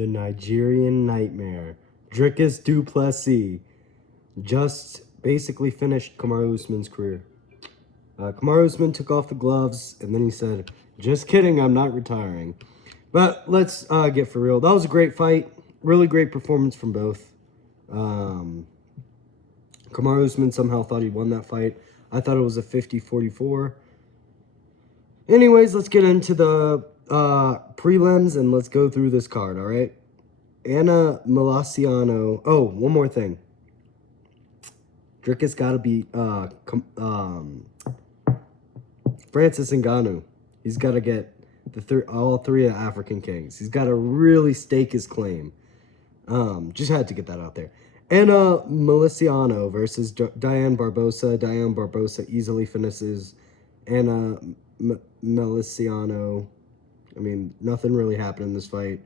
the Nigerian Nightmare, Dricus du Plessis, just basically finished Kamaru Usman's career. Kamaru Usman took off the gloves, and then he said, just kidding, I'm not retiring. But let's get for real. That was a great fight. Really great performance from both. Kamaru Usman somehow thought he won that fight. I thought it was a 50-44. Anyways, let's get into the prelims, and let's go through this card, all right? Anna Miliciano. Oh, one more thing. Dricus got to beat Francis Ngannou. He's got to get all three of African Kings. He's got to really stake his claim. Just had to get that out there. Anna Miliciano versus Diane Barbosa. Diane Barbosa easily finishes Anna Miliciano. I mean, nothing really happened in this fight.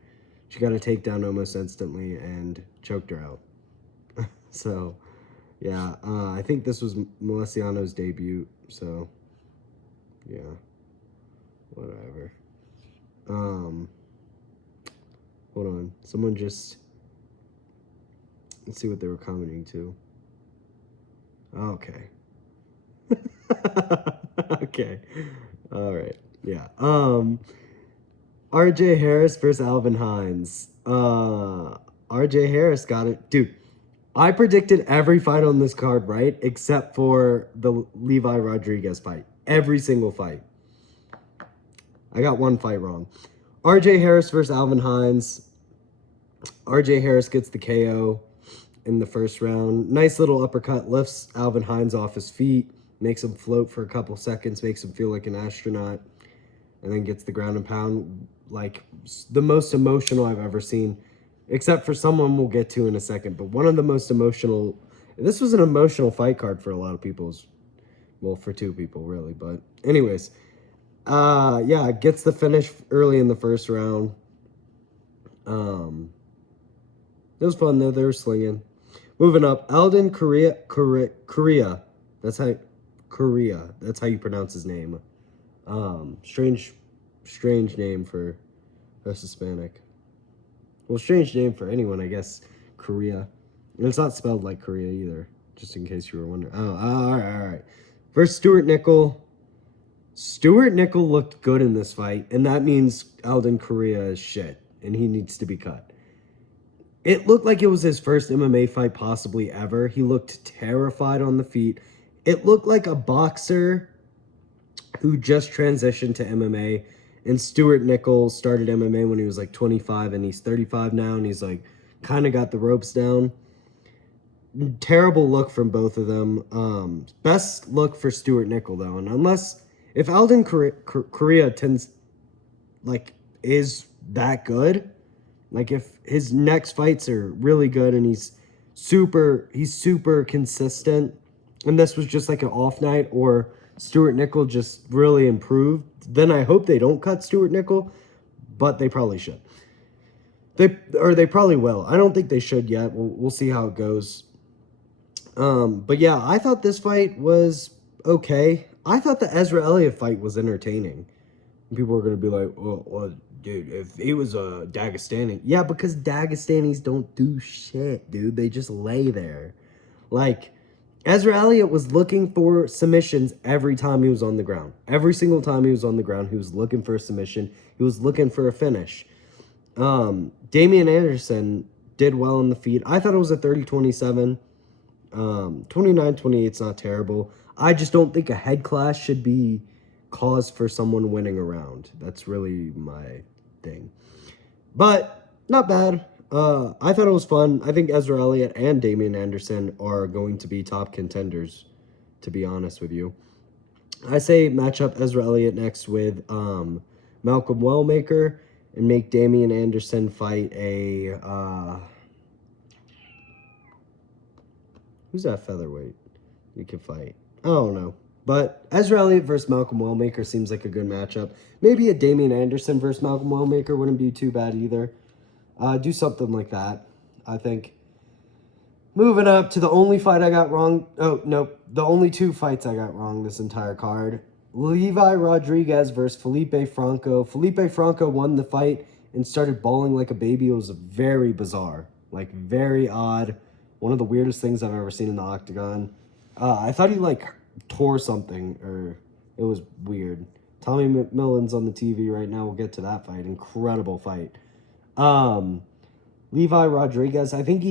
She got a takedown almost instantly and choked her out. So, yeah, I think this was Miliciano's debut. So, yeah, whatever. Hold on. Someone just... Let's see what they were commenting to. Okay. Okay. All right. Yeah. RJ Harris versus Alvin Hines. RJ Harris got it. Dude, I predicted every fight on this card right, except for the Levi Rodriguez fight. Every single fight. I got one fight wrong. RJ Harris versus Alvin Hines. RJ Harris gets the KO in the first round. Nice little uppercut, lifts Alvin Hines off his feet, makes him float for a couple seconds, makes him feel like an astronaut, and then gets the ground and pound. Like, the most emotional I've ever seen, except for someone we'll get to in a second, but one of the most emotional... This was an emotional fight card for a lot of people. Well, for two people, really, but anyways. Yeah, gets the finish early in the first round. It was fun, though. They were slinging. Moving up, Alden Korea. That's how you pronounce his name. Strange name for a Hispanic. Well, strange name for anyone, I guess. Korea. And it's not spelled like Korea either, just in case you were wondering. Oh, all right. Versus Stuart Nickel. Stuart Nickel looked good in this fight, and that means Alden Korea is shit, and he needs to be cut. It looked like it was his first MMA fight possibly ever. He looked terrified on the feet. It looked like a boxer who just transitioned to MMA. And Stuart Nickel started MMA when he was like 25, and he's 35 now, and he's like kind of got the ropes down. Terrible look from both of them. Best look for Stuart Nickel, though. And if Alden Korea is that good, like if his next fights are really good and he's super consistent, and this was just like an off night, or Stuart Nickel just really improved, then I hope they don't cut Stuart Nickel, but they probably should. They probably will. I don't think they should yet. We'll see how it goes. But yeah, I thought this fight was okay. I thought the Ezra Elliott fight was entertaining. People were going to be like, well, dude, if he was a Dagestani. Yeah, because Dagestanis don't do shit, dude. They just lay there. Like, Ezra Elliott was looking for submissions every time he was on the ground. Every single time he was on the ground, he was looking for a submission. He was looking for a finish. Damian Anderson did well on the feet. I thought it was a 30-27. 29-28 is not terrible. I just don't think a head clash should be cause for someone winning a round. That's really my thing. But not bad. I thought it was fun. I think Ezra Elliott and Damian Anderson are going to be top contenders, to be honest with you. I say match up Ezra Elliott next with Malcolm Wellmaker and make Damian Anderson fight a... who's that featherweight you can fight? I don't know. But Ezra Elliott versus Malcolm Wellmaker seems like a good matchup. Maybe a Damian Anderson versus Malcolm Wellmaker wouldn't be too bad either. Do something like that, I think. Moving up to the only fight I got wrong. Oh, nope. The only two fights I got wrong this entire card. Levi Rodriguez versus Felipe Franco. Felipe Franco won the fight and started bawling like a baby. It was very bizarre, like very odd. One of the weirdest things I've ever seen in the octagon. I thought he like tore something, or it was weird. Tommy McMillan's on the TV right now. We'll get to that fight. Incredible fight. Levi Rodriguez, I think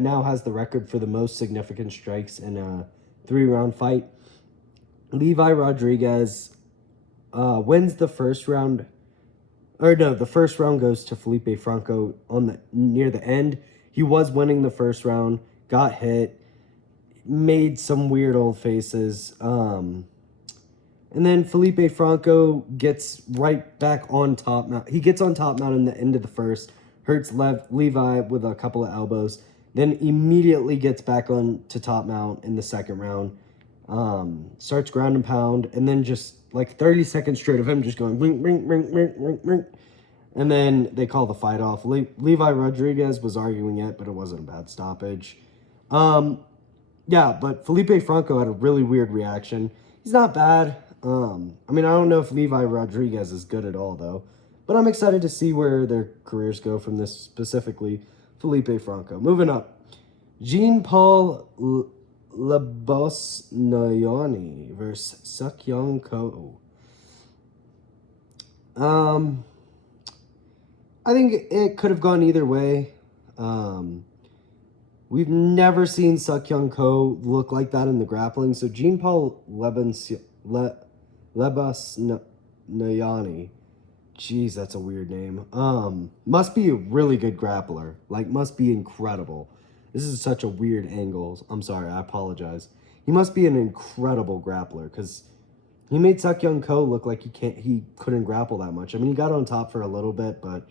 now has the record for the most significant strikes in a 3-round fight. Levi Rodriguez wins the first round, or no, the first round goes to Felipe Franco near the end. He was winning the first round, got hit, made some weird old faces, and then Felipe Franco gets right back on top mount. He gets on top mount in the end of the first, hurts Levi with a couple of elbows, then immediately gets back on to top mount in the second round. Starts ground and pound, and then just like 30 seconds straight of him just going ring, ring, ring, ring, ring, ring. And then they call the fight off. Levi Rodriguez was arguing it, but it wasn't a bad stoppage. Yeah, but Felipe Franco had a really weird reaction. He's not bad. I mean, I don't know if Levi Rodriguez is good at all, though. But I'm excited to see where their careers go from this, specifically Felipe Franco. Moving up, Jean-Paul Labosnoyani versus Seokyoung Ko. I think it could have gone either way. We've never seen Seokyoung Ko look like that in the grappling. So Jean-Paul Labosnoyani, jeez, that's a weird name. Must be a really good grappler. Like, must be incredible. This is such a weird angle. I'm sorry, I apologize. He must be an incredible grappler, because he made Seokyoung Ko look like he couldn't grapple that much. I mean, he got on top for a little bit, but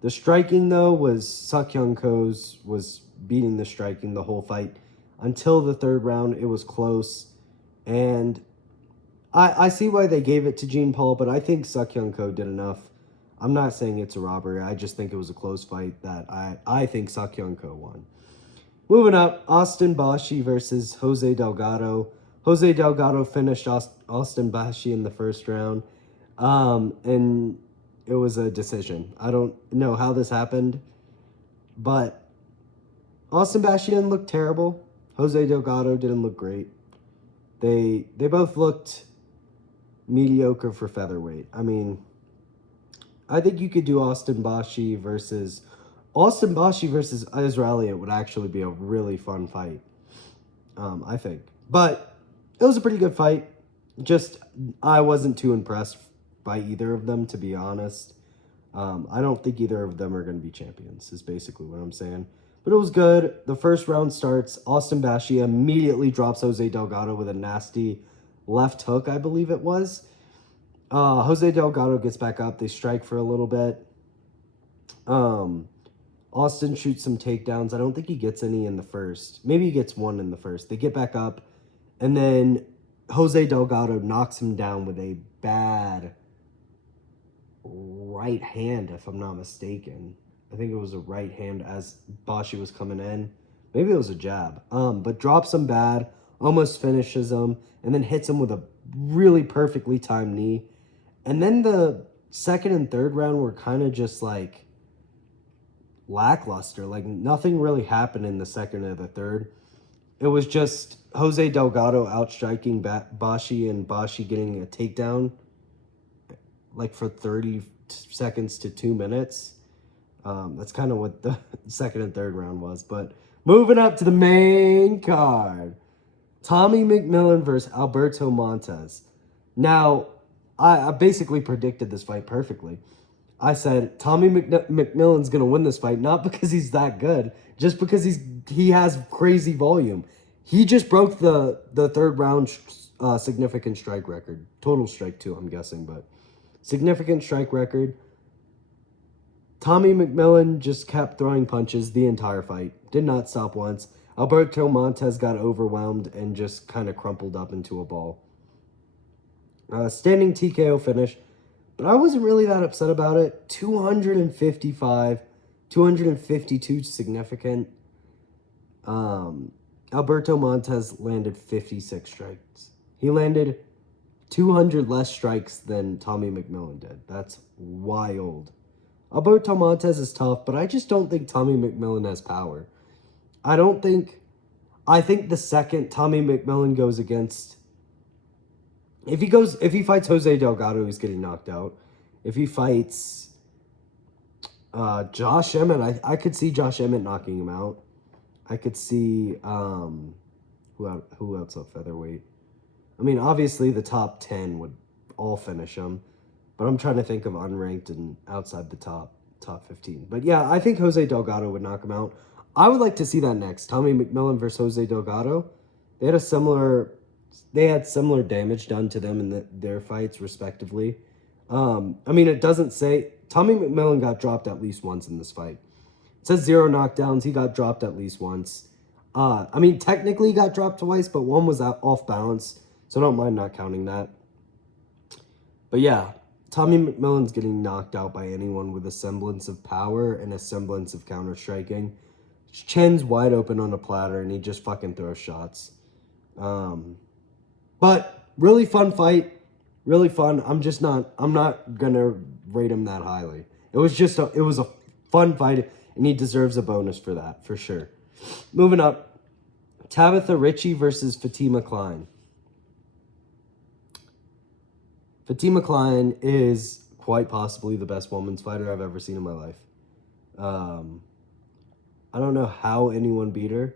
the striking, though, was Seokyoung Ko's was beating the striking the whole fight. Until the third round, it was close. And I see why they gave it to Jean Paul, but I think Seokyoung Ko did enough. I'm not saying it's a robbery. I just think it was a close fight that I think Seokyoung Ko won. Moving up, Austin Bashi versus Jose Delgado. Jose Delgado finished Austin Bashi in the first round, and it was a decision. I don't know how this happened, but Austin Bashi didn't look terrible. Jose Delgado didn't look great. They both looked mediocre for featherweight. I mean, I think you could do Austin Bashi versus Israel Elliott would actually be a really fun fight, I think. But it was a pretty good fight. Just, I wasn't too impressed by either of them, to be honest. I don't think either of them are going to be champions, is basically what I'm saying. But it was good. The first round starts. Austin Bashi immediately drops Jose Delgado with a nasty left hook, I believe it was. Jose Delgado gets back up. They strike for a little bit. Austin shoots some takedowns. I don't think he gets any in the first. Maybe he gets one in the first. They get back up. And then Jose Delgado knocks him down with a bad right hand, if I'm not mistaken. I think it was a right hand as Bashi was coming in. Maybe it was a jab. But drops him bad, almost finishes him, and then hits him with a really perfectly timed knee. And then the second and third round were kind of just like lackluster. Like, nothing really happened in the second or the third. It was just Jose Delgado outstriking Bashi and Bashi getting a takedown like for 30 seconds to 2 minutes. That's kind of what the second and third round was. But moving up to the main card, Tommy McMillan versus Alberto Montes. Now, I basically predicted this fight perfectly. I said Tommy McMillan's going to win this fight, not because he's that good, just because he has crazy volume. He just broke the third round significant strike record. Total strike too, I'm guessing, but significant strike record. Tommy McMillan just kept throwing punches the entire fight. Did not stop once. Alberto Montes got overwhelmed and just kind of crumpled up into a ball. Standing TKO finish. But I wasn't really that upset about it. 255, 252 significant. Alberto Montes landed 56 strikes. He landed 200 less strikes than Tommy McMillan did. That's wild. Alberto Montez is tough, but I just don't think Tommy McMillan has power. I think the second Tommy McMillan goes against, if he fights Jose Delgado, he's getting knocked out. If he fights Josh Emmett, I could see Josh Emmett knocking him out. I could see who else at featherweight. I mean, obviously the top 10 would all finish him, but I'm trying to think of unranked and outside the top 15. But yeah, I think Jose Delgado would knock him out. I would like to see that next. Tommy McMillan versus Jose Delgado. They had similar damage done to them in their fights, respectively. I mean, it doesn't say Tommy McMillan got dropped at least once in this fight. It says 0 knockdowns. He got dropped at least once. I mean, technically he got dropped twice, but one was off balance, so I don't mind not counting that. But yeah, Tommy McMillan's getting knocked out by anyone with a semblance of power and a semblance of counter striking. Chen's wide open on a platter, and he just fucking throws shots. But really fun fight, really fun. I'm not gonna rate him that highly. It was a fun fight, and he deserves a bonus for that, for sure. Moving up, Tabitha Ritchie versus Fatima Klein. Fatima Klein is quite possibly the best women's fighter I've ever seen in my life. I don't know how anyone beat her.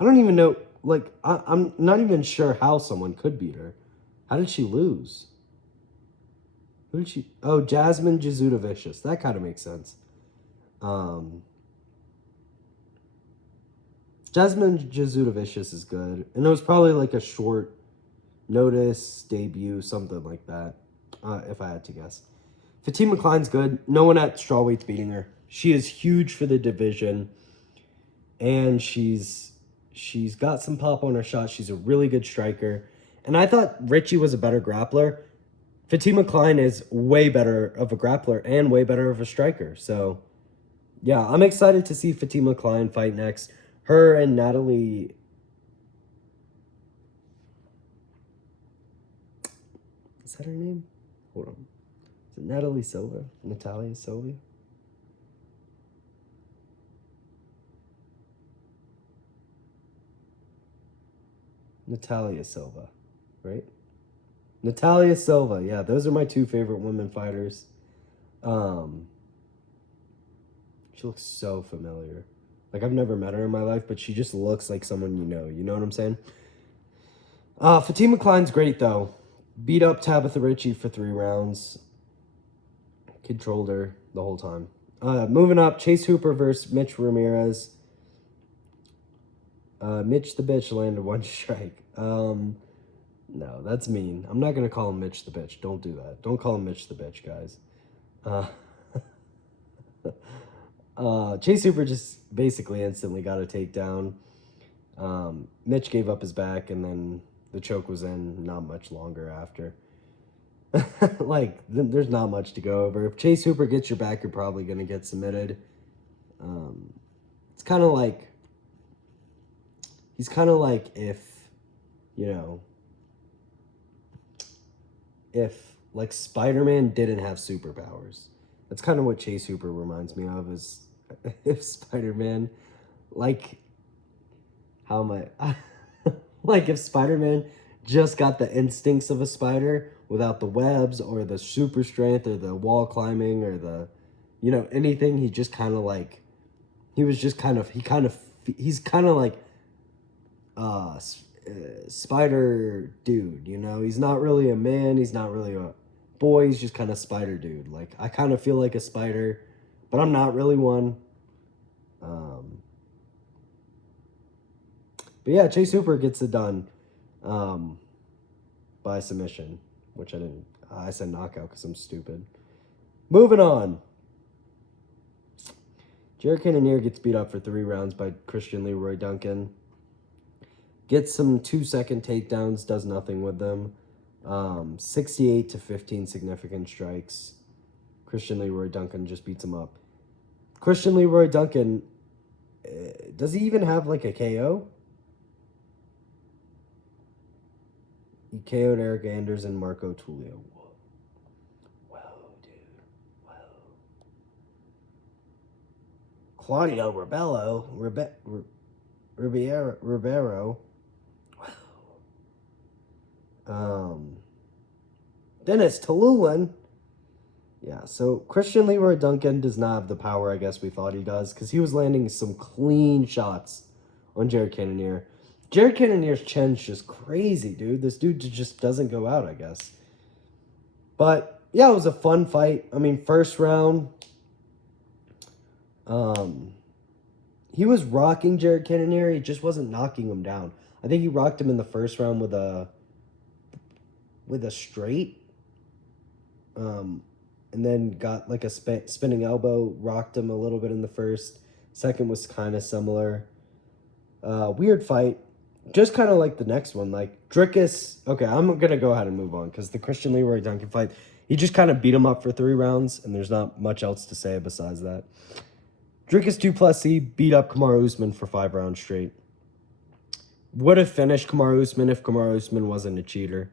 I don't even know, like, I'm not even sure how someone could beat her. How did she lose? Who did she... Oh, Jasmine Jasudavicius. That kind of makes sense. Jasmine Jasudavicius is good. And it was probably like a short notice debut, something like that, if I had to guess. Fatima Klein's good. No one at strawweight's beating her. She is huge for the division. And she's got some pop on her shot. She's a really good striker. And I thought Ritchie was a better grappler. Fatima Klein is way better of a grappler and way better of a striker. So, yeah, I'm excited to see Fatima Klein fight next. Her and Natalie... Is that her name? Hold on. Is it Natalie Silva? Natalia Silva? Natalia Silva, right? Natalia Silva, yeah, those are my two favorite women fighters. She looks so familiar. Like, I've never met her in my life, but she just looks like someone you know. You know what I'm saying? Fatima Klein's great, though. Beat up Tabitha Ritchie for 3 rounds. Controlled her the whole time. Moving up, Chase Hooper versus Mitch Ramirez. Mitch the bitch landed 1 strike. No, that's mean. I'm not going to call him Mitch the bitch. Don't do that. Don't call him Mitch the bitch, guys. Chase Hooper just basically instantly got a takedown. Mitch gave up his back, and then the choke was in not much longer after. There's not much to go over. If Chase Hooper gets your back, you're probably going to get submitted. It's kind of like... He's kind of like if, like, Spider-Man didn't have superpowers. That's kind of what Chase Hooper reminds me of, is if Spider-Man, like, how am I... like, if Spider-Man just got the instincts of a spider without the webs or the super strength or the wall climbing or the, anything, he just kind of like... He's kind of like... spider dude, he's not really a man, he's not really a boy, he's just kind of spider dude. Like, I kind of feel like a spider, but I'm not really one. But yeah, Chase Hooper gets it done by submission, which I said knockout because I'm stupid. Moving on. Jared Cannonier gets beat up for 3 rounds by Christian Leroy Duncan. Gets some 2-second takedowns, does nothing with them. 68 to 15 significant strikes. Christian Leroy Duncan just beats him up. Christian Leroy Duncan, does he even have like a KO? He KO'd Eric Anders and Marco Tulio. Whoa, dude. Whoa. Claudio Ribeiro. Dennis Talulin. Yeah, so Christian Leroy Duncan does not have the power I guess we thought he does, because he was landing some clean shots on Jared Cannonier. Jared Cannonier's chin's just crazy, dude. This dude just doesn't go out, I guess. But, yeah, it was a fun fight. I mean, first round, he was rocking Jared Cannonier. He just wasn't knocking him down. I think he rocked him in the first round with a straight. And then got like a spinning elbow, rocked him a little bit in the first. Second was kind of similar. Weird fight. Just kind of like the next one. Like, Dricus... Okay, I'm going to go ahead and move on, because the Christian Leroy Duncan fight, he just kind of beat him up for 3 rounds, and there's not much else to say besides that. Dricus du Plessis beat up Kamaru Usman for 5 rounds straight. Would have finished Kamaru Usman if Kamaru Usman wasn't a cheater.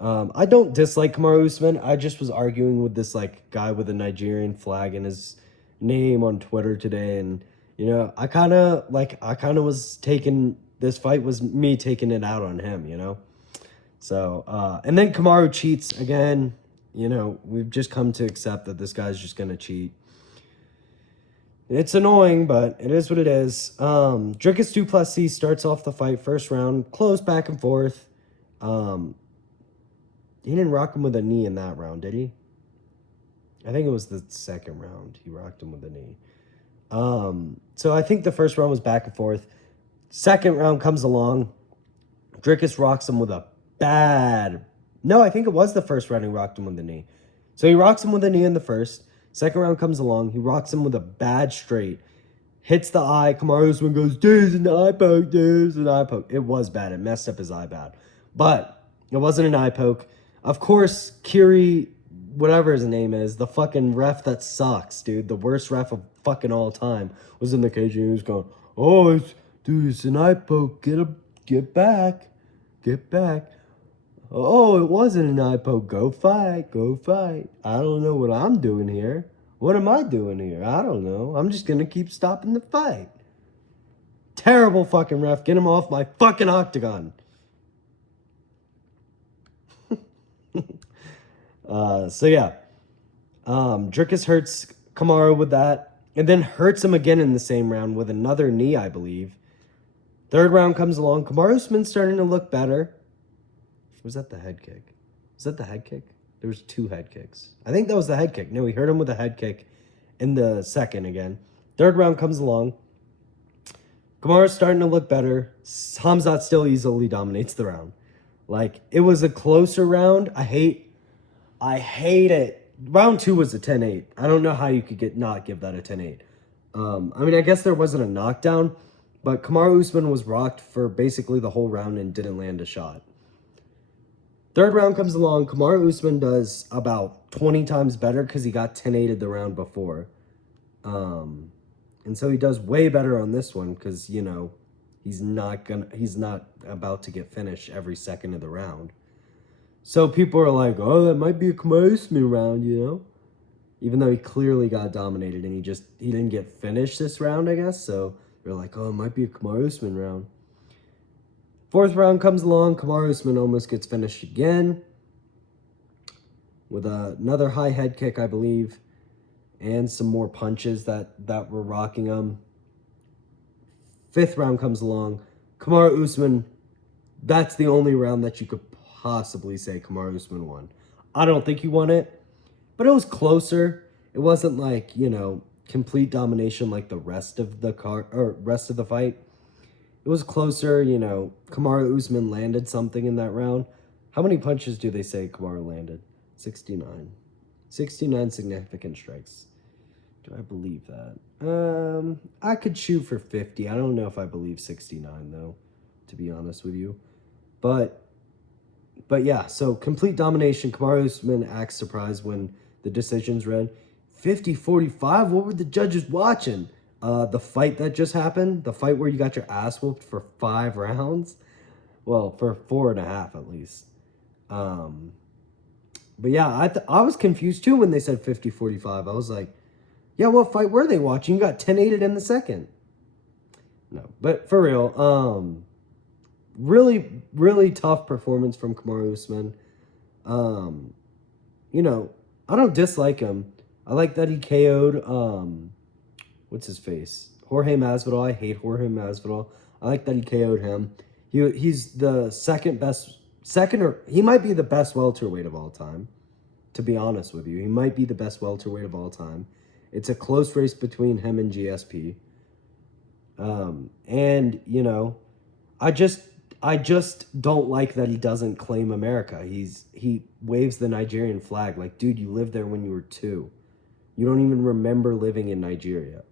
I don't dislike Kamaru Usman. I just was arguing with this like guy with a Nigerian flag in his name on Twitter today, and you know, I kind of was taking this fight was me taking it out on him, you know. So and then Kamaru cheats again. You know, we've just come to accept that this guy's just gonna cheat. It's annoying, but it is what it is. Dricus du Plessis starts off the fight first round, close back and forth. He didn't rock him with a knee in that round, did he? I think it was the second round he rocked him with a knee. So I think the first round was back and forth. Second round comes along. Dricus rocks him with a bad... No, I think it was the first round he rocked him with the knee. So he rocks him with a knee in the first. Second round comes along. He rocks him with a bad straight. Hits the eye. Kamaru Usman goes, there's an eye poke, there's an eye poke. It was bad. It messed up his eye bad. But it wasn't an eye poke. Of course, Kiri, whatever his name is, the fucking ref that sucks, dude, the worst ref of fucking all time, was in the cage and he was going, oh, it's an eye poke, get back. Oh, it wasn't an eye poke, go fight. I don't know what I'm doing here. What am I doing here? I don't know. I'm just gonna keep stopping the fight. Terrible fucking ref, get him off my fucking octagon. So yeah, Dricus hurts Kamaru with that, and then hurts him again in the same round with another knee, I believe. Third round comes along. Kamaru Usman's starting to look better. Was that the head kick? Was that the head kick? There was 2 head kicks. I think that was the head kick. No, he hurt him with a head kick in the second again. Third round comes along. Kamaru's starting to look better. Hamzat still easily dominates the round. Like, it was a closer round. I hate it. Round 2 was a 10-8. I don't know how you could not give that a 10-8. I mean, I guess there wasn't a knockdown, but Kamaru Usman was rocked for basically the whole round and didn't land a shot. Third round comes along. Kamaru Usman does about 20 times better because he got 10-8'd the round before. And so he does way better on this one because, you know, he's not about to get finished every second of the round. So people are like, oh, that might be a Kamaru Usman round, you know? Even though he clearly got dominated and he didn't get finished this round, I guess. So they're like, oh, it might be a Kamaru Usman round. Fourth round comes along. Kamaru Usman almost gets finished again with another high head kick, I believe, and some more punches that were rocking him. Fifth round comes along. Kamaru Usman, that's the only round that you could possibly say Kamaru Usman won. I don't think he won it, but it was closer. It wasn't like, you know, complete domination like the rest of the fight. It was closer, you know. Kamaru Usman landed something in that round. How many punches do they say Kamaru landed? 69. 69 significant strikes. Do I believe that? I could shoot for 50. I don't know if I believe 69, though, to be honest with you. But yeah, so complete domination. Kamaru Usman acts surprised when the decision's read. 50-45, what were the judges watching? The fight that just happened? The fight where you got your ass whooped for 5 rounds? Well, for 4.5 at least. But yeah, I was confused too when they said 50-45. I was like, Yeah, what fight were they watching? You got 10-8'd in the second. No, but for real, really, really tough performance from Kamaru Usman. Um, you know, I don't dislike him. I like that he KO'd, what's his face? Jorge Masvidal. I hate Jorge Masvidal. I like that he KO'd him. He's the he might be the best welterweight of all time, to be honest with you. He might be the best welterweight of all time. It's a close race between him and GSP. And, I just don't like that he doesn't claim America. He waves the Nigerian flag like, dude, you lived there when you were 2. You don't even remember living in Nigeria.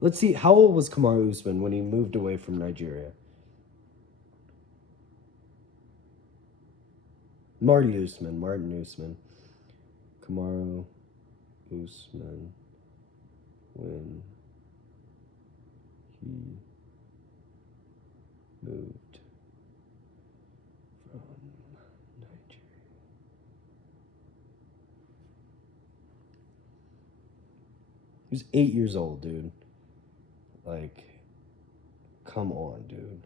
Let's see, how old was Kamaru Usman when he moved away from Nigeria? Martin Usman. Kamaru Usman when he moved from Nigeria. He was 8 years old, dude. Like, come on, dude.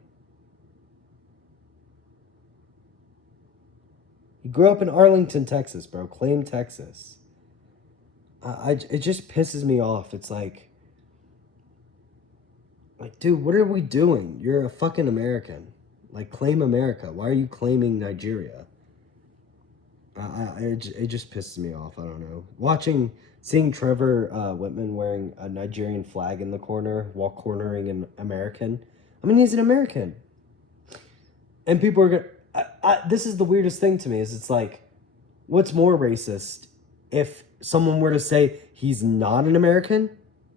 He grew up in Arlington, Texas, bro. Claim Texas. It just pisses me off. It's like, dude, what are we doing? You're a fucking American. Like, claim America. Why are you claiming Nigeria? It just pisses me off. I don't know. Seeing Trevor Whitman wearing a Nigerian flag in the corner while cornering an American. I mean, he's an American. And people are going to... This is the weirdest thing to me, is it's like, what's more racist? If someone were to say he's not an American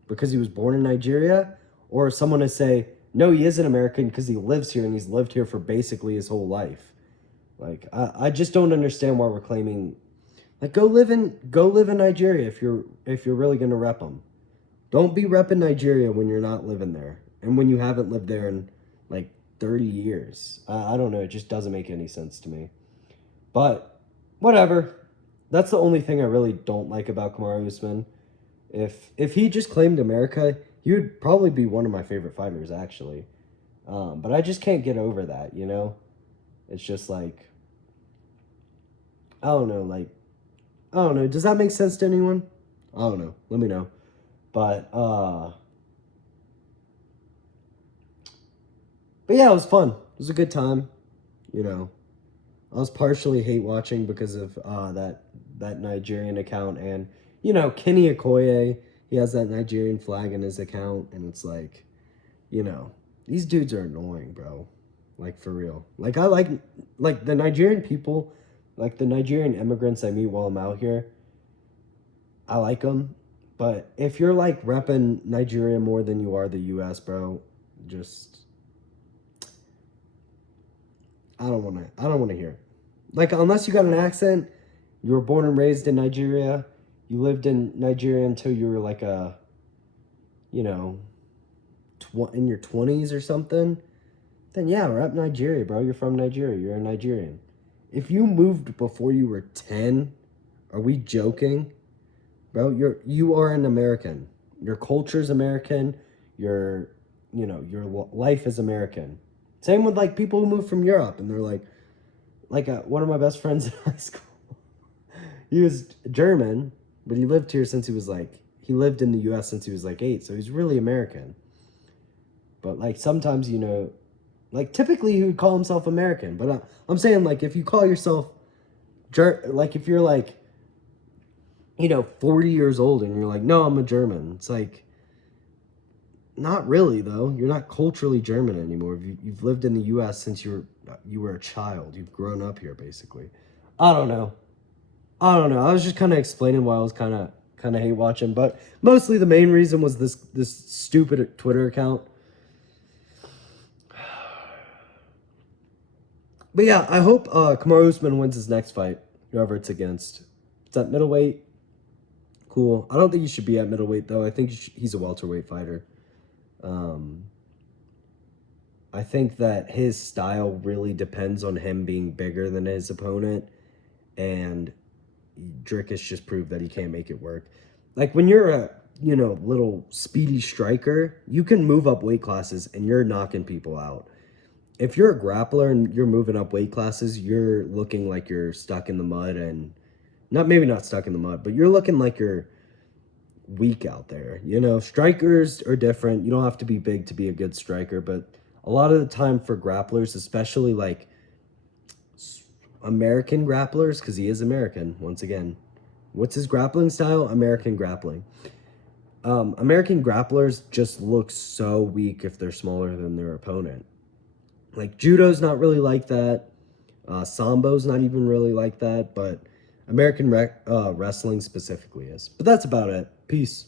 because he was born in Nigeria, or someone to say, no, he is an American because he lives here and he's lived here for basically his whole life. Like, I just don't understand why we're claiming, like, go live in Nigeria if you're really gonna rep them. Don't be repping Nigeria when you're not living there and when you haven't lived there in like 30 years. I don't know. It just doesn't make any sense to me. But whatever. That's the only thing I really don't like about Kamaru Usman. If he just claimed America, he would probably be one of my favorite fighters, actually. But I just can't get over that, It's just like, I don't know. Does that make sense to anyone? I don't know. Let me know. But yeah, it was fun. It was a good time. I was partially hate watching because of that Nigerian account, and Kenny Okoye, he has that Nigerian flag in his account, and it's like, these dudes are annoying, bro. Like, for real. Like, I like the Nigerian people, like the Nigerian immigrants I meet while I'm out here. I like them, but if you're like repping Nigeria more than you are the U.S., bro, just I don't want to hear it. Like, unless you got an accent, you were born and raised in Nigeria, you lived in Nigeria until you were like in your 20s or something, then yeah, rep Nigeria, bro. You're from Nigeria. You're a Nigerian. If you moved before you were 10, are we joking? Bro, you are an American. Your culture's American. Your life is American. Same with like people who move from Europe, and they're like one of my best friends in high school. He was German, but he lived here since he lived in the U.S. since he was like 8, so he's really American. But like sometimes, like typically he would call himself American, but I'm saying, like, if you call yourself, like if you're like, 40 years old and you're like, no, I'm a German. It's like, not really, though. You're not culturally German anymore. You've lived in the U.S. since you were a child. You've grown up here, basically. I don't know. I was just kind of explaining why I was kind of hate watching, but mostly the main reason was this stupid Twitter account. But yeah, I hope Kamaru Usman wins his next fight, whoever it's against. It's at middleweight. Cool. I don't think he should be at middleweight, though. I think he's a welterweight fighter. I think that his style really depends on him being bigger than his opponent, and Dricus just proved that he can't make it work. Like, when you're little speedy striker, you can move up weight classes and you're knocking people out. If you're a grappler and you're moving up weight classes, you're looking like you're stuck in the mud, and not stuck in the mud, but you're looking like you're weak out there. Strikers are different. You don't have to be big to be a good striker, but a lot of the time for grapplers, especially like American grapplers, because he is American, once again. What's his grappling style? American grappling. American grapplers just look so weak if they're smaller than their opponent. Like, judo's not really like that. Sambo's not even really like that, but American wrestling specifically is. But that's about it. Peace.